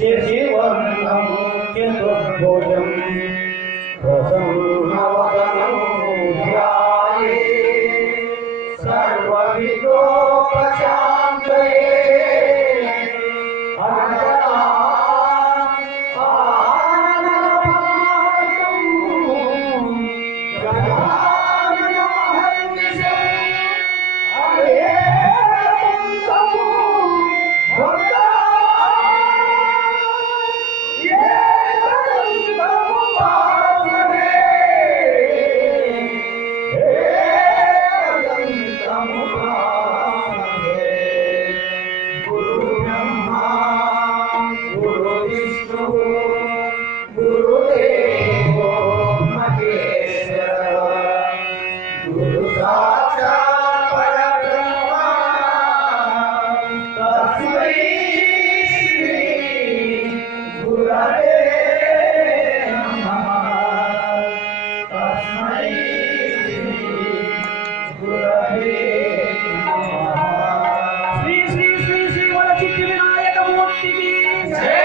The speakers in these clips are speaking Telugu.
Yeah. Jesus.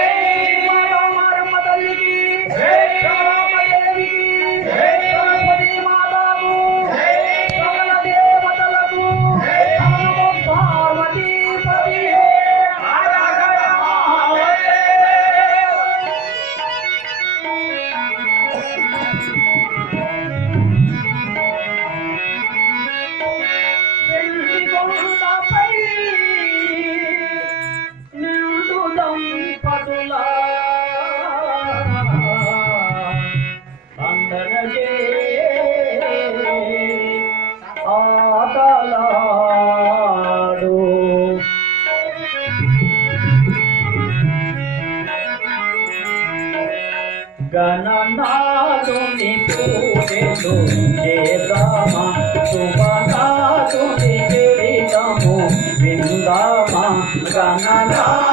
గణనాథుని పూజలు చేద్దామా శుభనాథుని గిరిజము విందామా? గణనాథ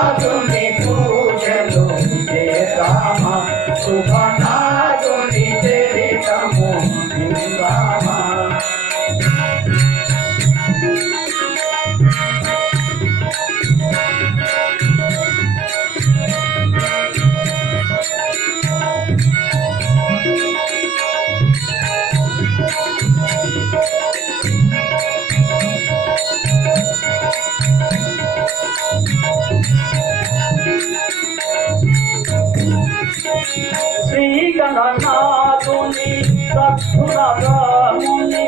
శ్రీ గణనాథుని సత్తుల రాముని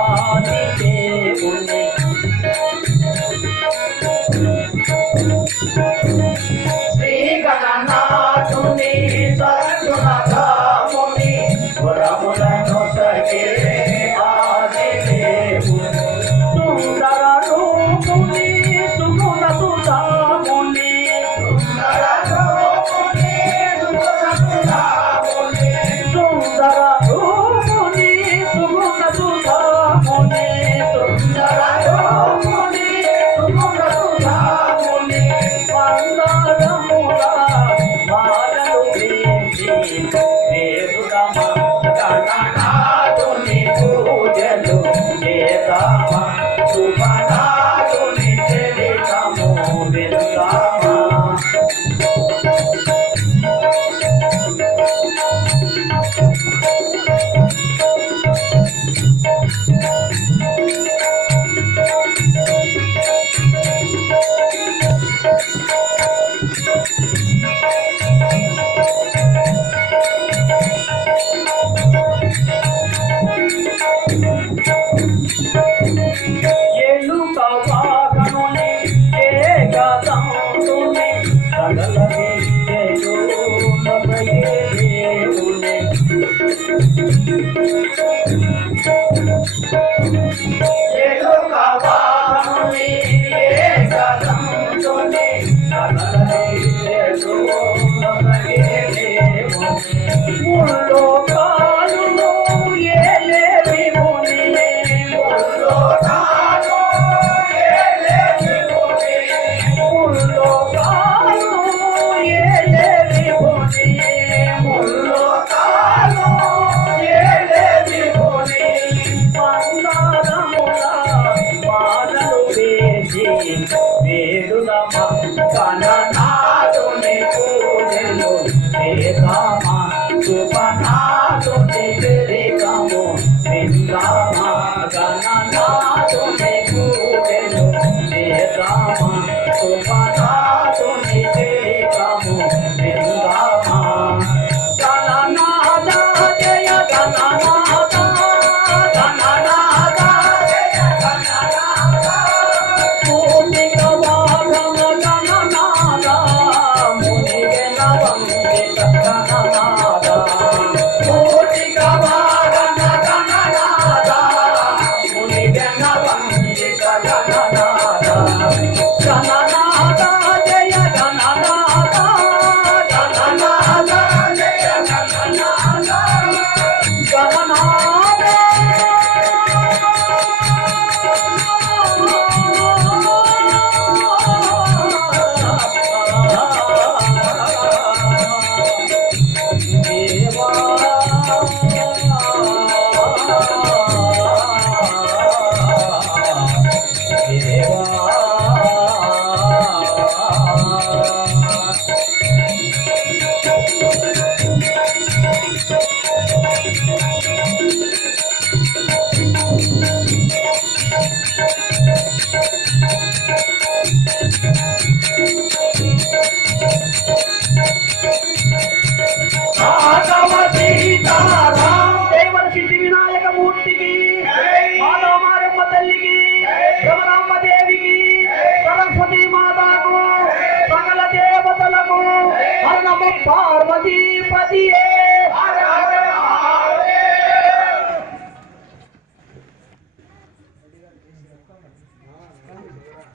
ఆది దేవుని Thank you. చేరుదమా కననాథుని పూజలు చేద్దామా శుభనాథుని తిరిగము విందామా? కననాథుని పూజలు చేద్దామా శుభనాథుని